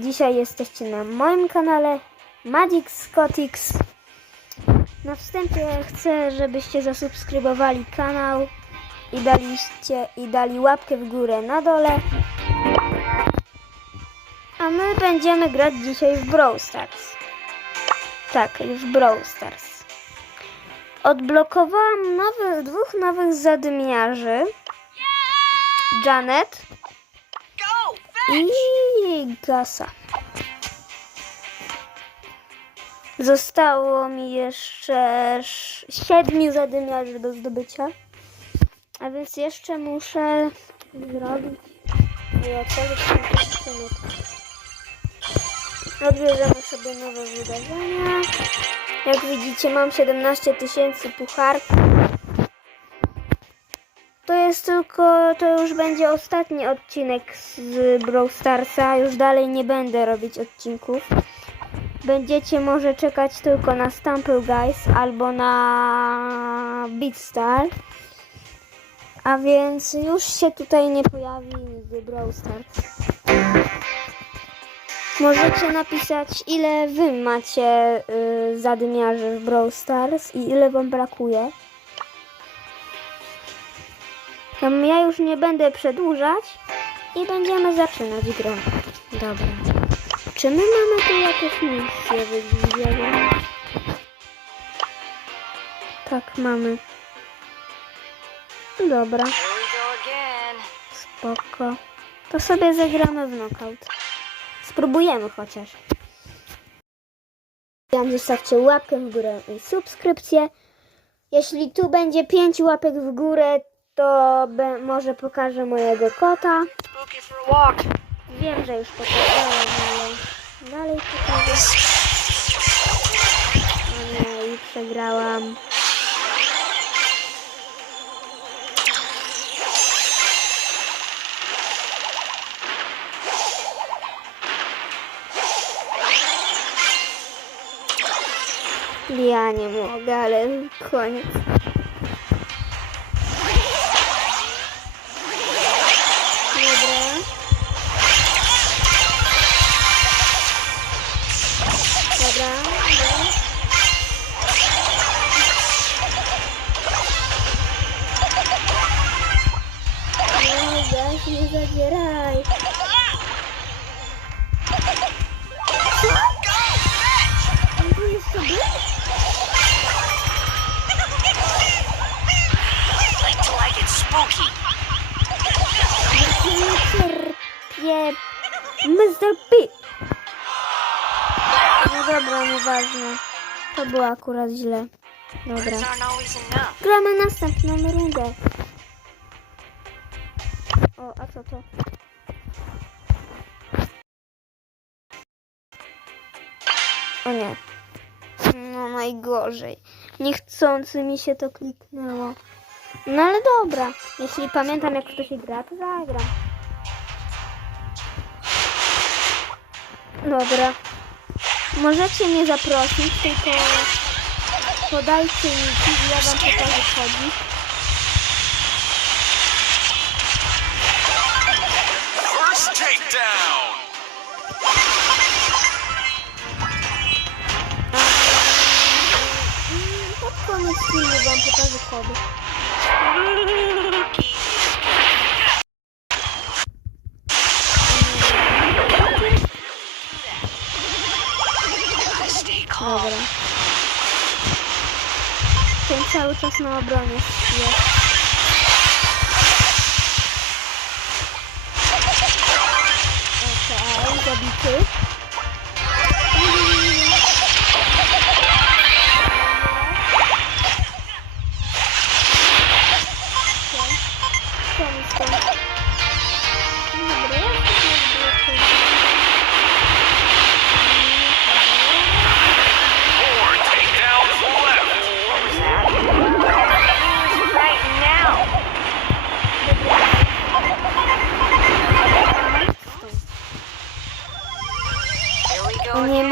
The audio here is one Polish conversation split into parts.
Dzisiaj jesteście na moim kanale Magic Scotix. Na wstępie chcę, żebyście zasubskrybowali kanał i daliście i dali łapkę w górę na dole. A my będziemy grać dzisiaj w Brawl Stars. Tak, w Brawl Stars. Odblokowałam nowych, dwóch nowych zadymiarzy. Janet i Gasa. Zostało mi jeszcze sz- siedmiu zadymiarzy do zdobycia. A więc jeszcze muszę zrobić i otworzyć sobie nowe wydarzenia. Jak widzicie mam 17 tysięcy pucharków. Jest tylko, to już będzie ostatni odcinek z Brawl Starsa. Już dalej nie będę robić odcinków. Będziecie może czekać tylko na Stumble Guys albo na Beatstar. A więc już się tutaj nie pojawi nigdy Brawl Stars. Możecie napisać ile wy macie y, zadymiarzy w Brawl Stars i ile wam brakuje. Tam ja już nie będę przedłużać i będziemy zaczynać grę. Dobra. Czy my mamy tu jakieś misje wyglądają? Tak, mamy. Dobra, spoko. To sobie zagramy w knockout. Spróbujemy chociaż. Zostawcie łapkę w górę i subskrypcję. Jeśli tu będzie 5 łapek w górę, to może pokażę mojego kota. Wiem, że już pokazałem, ale dalej pokażę. O nie, i przegrałam. Ja nie mogę, ale koniec. Nie zabieraj. Co? On tu jeszcze był? Mr. P. No dobra, nieważne. To było akurat źle. Dobra. Gramy następną rundę. O, a co to? O nie. No najgorzej. Niechcący mi się to kliknęło. No ale dobra. Jeśli pamiętam jak to się gra, to zagram. Dobra. Możecie mnie zaprosić, tylko podajcie mi ja wam pokażę chodzi. First takedown. Pod koniec filmu wam pokażę kody. Gotta stay calm. Dobra. Ten cały czas na obronie jest. Okay.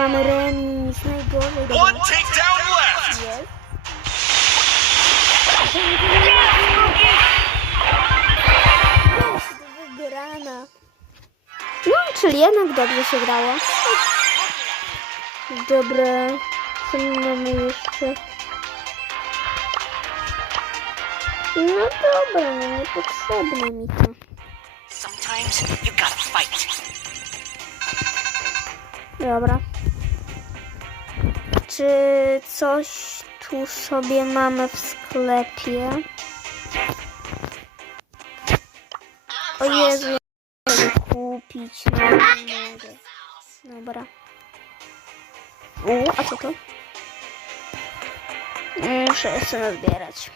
Mamy remis, najgorzej. One takedown left. Jest. Jest wygrana. No, czyli jednak dobrze się grało. Dobra, co my mamy jeszcze? No dobra, no niepotrzebne mi to. Sometimes you gotta fight. Dobra. Czy coś tu sobie mamy w sklepie? O Jezu, kupić. No, nie mogę. Dobra. U, a co to? Muszę jeszcze nazbierać.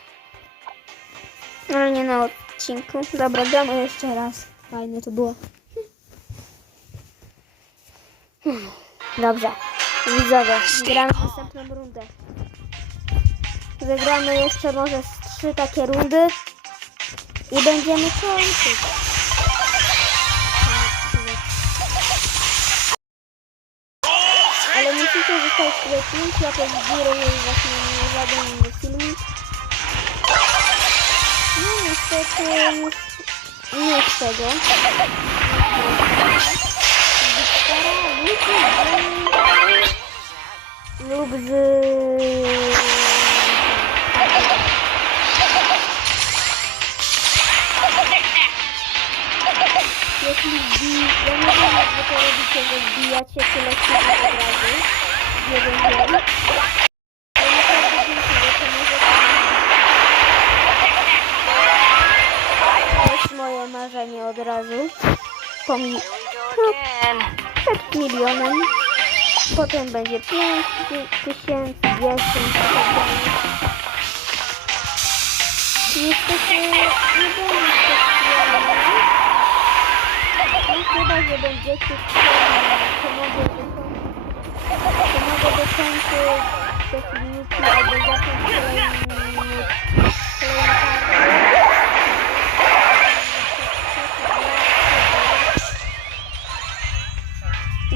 Ale nie na odcinku. Dobra, gramy jeszcze raz. Fajne to było. Dobrze. Widzowie, gramy następną rundę. Zagramy jeszcze może z trzy takie rundy i będziemy kończyć. Ale musicie zostać jakoś w górę, żeby właśnie nie inny filmik. No niestety nie z tego. Lub z... Jeśli wbi... Ja nie wiem jak to robicie, że wbijacie tyle słów od razu. Może... To jest moje marzenie od razu. Pomi... Again. przed milionem. Potem będzie 5 tysięcy, 10 i tak. Niestety nie będzie. No chyba, że będziecie chcieli, to mogę dokończyć, to mogę dokończyć filmiki albo zacząć kolejny, kolejny part.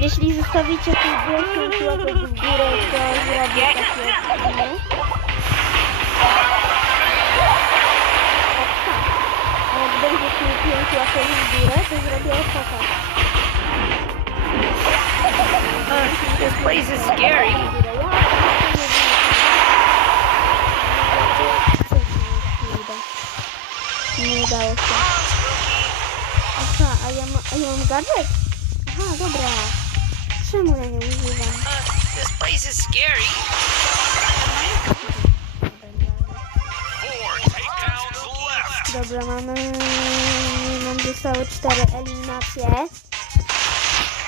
Jeśli zostawicie tu 10 łapek w górę, to zrobię takie odcinek. A jak będzie tu 5 łapek w górę, to zrobię osaka. Uh, this place is scary. Nie udało się. Aha, a ja, ma, a ja mam gadżet? Aha, dobra. Czemu ja nie używam? Uh, this place is scary. Dobra, mamy... Nam zostały cztery eliminacje.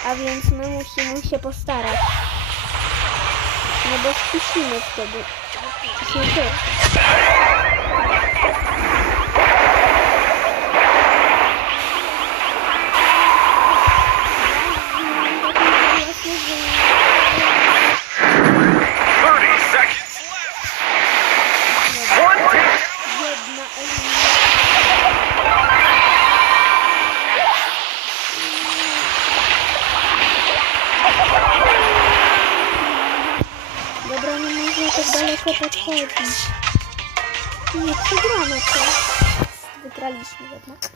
A więc my musimy się postarać. No bo skusimy wtedy. Skusimy daleko podchodzić. Nie przegramy to. Wygraliśmy jednak.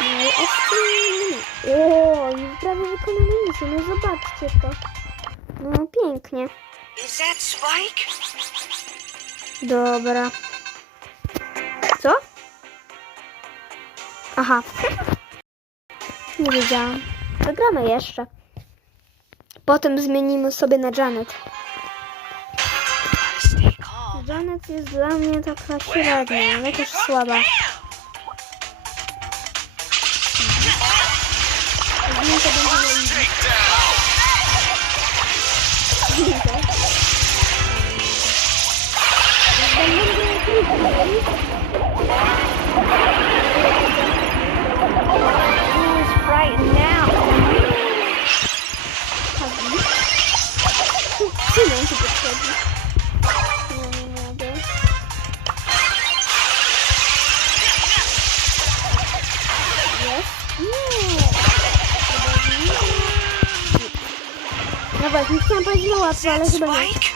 No i. O, już prawie wykonane misję. No zobaczcie to. No pięknie. Is that Spike? Dobra. Co? Aha. Nie wiedziałam. Zagramy jeszcze. Potem zmienimy sobie na Janet. Janet jest dla mnie taka średnia, ale też słaba. Z nim to będzie frightened now? Synem się podchodzi. No właśnie, chciałam powiedzieć no łatwo, ale That chyba nie. Spike?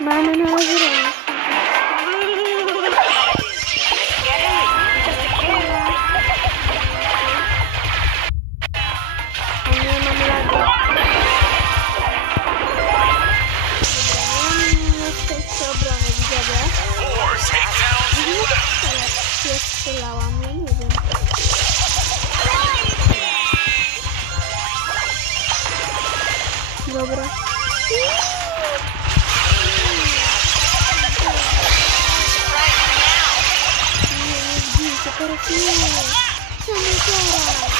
Mamy na razie teraz nie. Czemu teraz?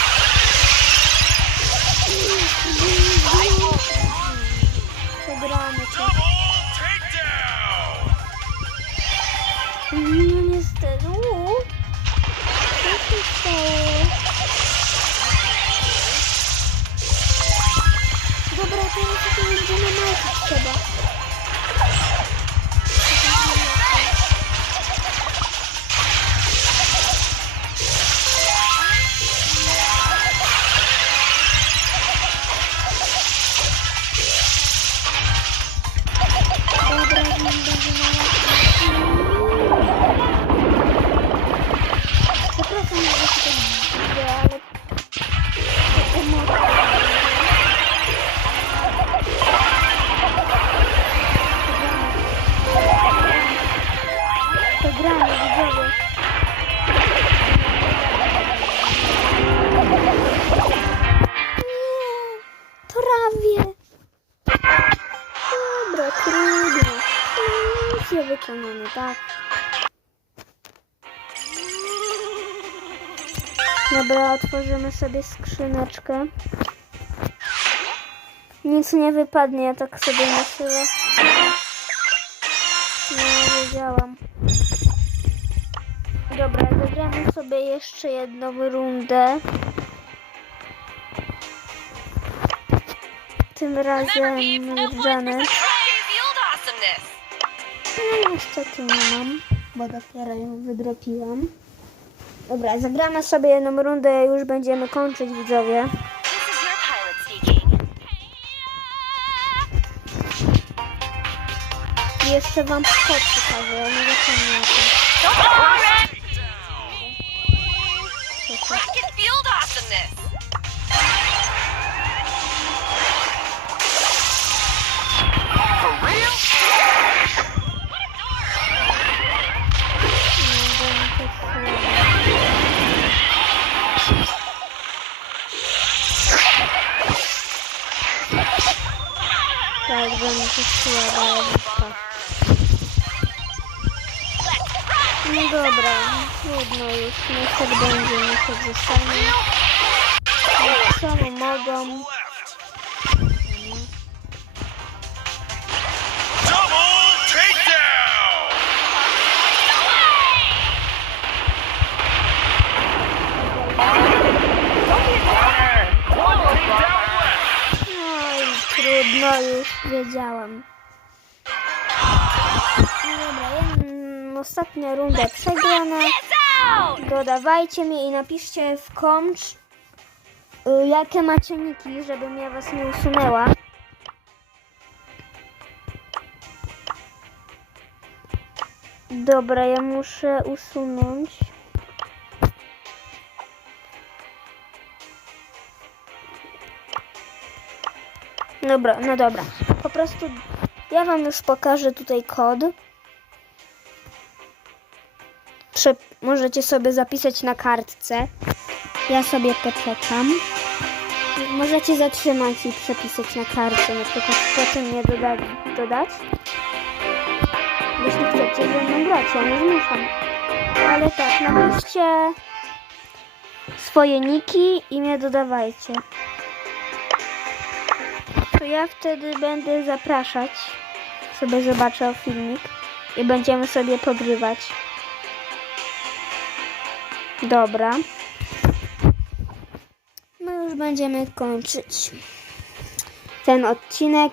Double takedown. No niestety. Uuu. Co się stało? Dobra, teraz to będzie na malki trzeba. Dobra, otworzymy sobie skrzyneczkę. Nic nie wypadnie, ja tak sobie myślę. Nie wiedziałam. Dobra, zagramy sobie jeszcze jedną rundę. Tym razem Janet. No niestety nie mam, bo dopiero ją wydropiłam. Dobra, zagramy sobie jedną rundę i już będziemy kończyć widzowie. I jeszcze wam skok pokażę, ja nie zapomnę o tym. Tak, słabo, ale tak. No dobra, trudno już, niech tak będzie, niech tak zostanie. Jak samo mogą. Trudno już, wiedziałam. No dobra, jeden, ostatnia runda przegrana. Dodawajcie mnie i napiszcie w komcz, y, jakie macie niki, żebym ja was nie usunęła. Dobra, ja muszę usunąć. Dobra, no dobra. Po prostu ja wam już pokażę tutaj kod. Prze- możecie sobie zapisać na kartce. Ja sobie poczekam. Możecie zatrzymać i przepisać na kartce, na przykład potem nie doda- dodać. Jeśli chcecie ze mną grać, ja nie zmuszam. Ale tak, napiszcie swoje niki i mnie dodawajcie. To ja wtedy będę zapraszać. Sobie zobaczę filmik i będziemy sobie pogrywać. Dobra. No już będziemy kończyć ten odcinek.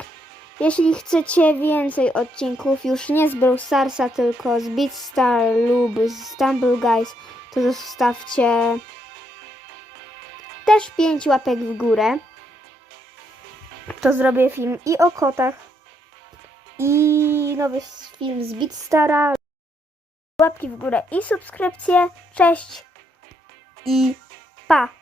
Jeśli chcecie więcej odcinków, już nie z Brawl Starsa, tylko z Beatstar lub z Stumble Guys, to zostawcie też 5 łapek w górę. To zrobię film i o kotach, i nowy film z Beatstara. Łapki w górę i subskrypcje. Cześć i pa!